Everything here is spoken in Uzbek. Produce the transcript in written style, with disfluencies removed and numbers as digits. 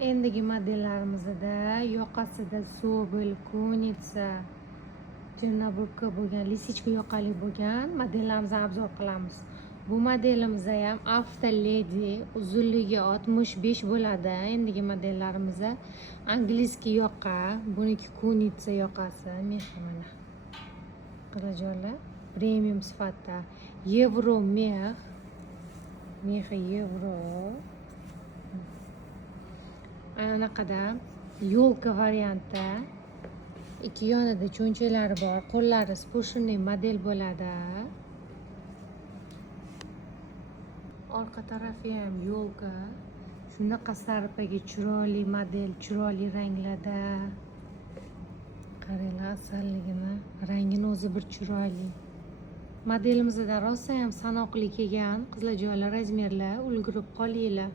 Endigi modellarimizda yoqasida sobel, konitsa, чернобурка bo'lgan, lisichka yoqali bo'lgan modellarimizni obzor qilamiz. Bu modelimizda ham After Lady uzunligi 65 bo'ladi. Endigi modellarimizda angliskiy yoqa, buniki konitsa yoqasi, mana qiziljo'rlar premium sifatda Euro mehi Euro. Anaqada yo'lka variantda ikki yonida cho'nchalari bor, qo'llari spushinli model bo'ladi. Orqa tarafi ham yo'lka. Shunaqa sarpaga chiroyli model, chiroyli ranglarda. Qaranglar asalligini, rangini o'zi bir chiroyli. Modelimizda rosa ham sanoqli kelgan, qizlar razmerlar, ulgurib qolinglar.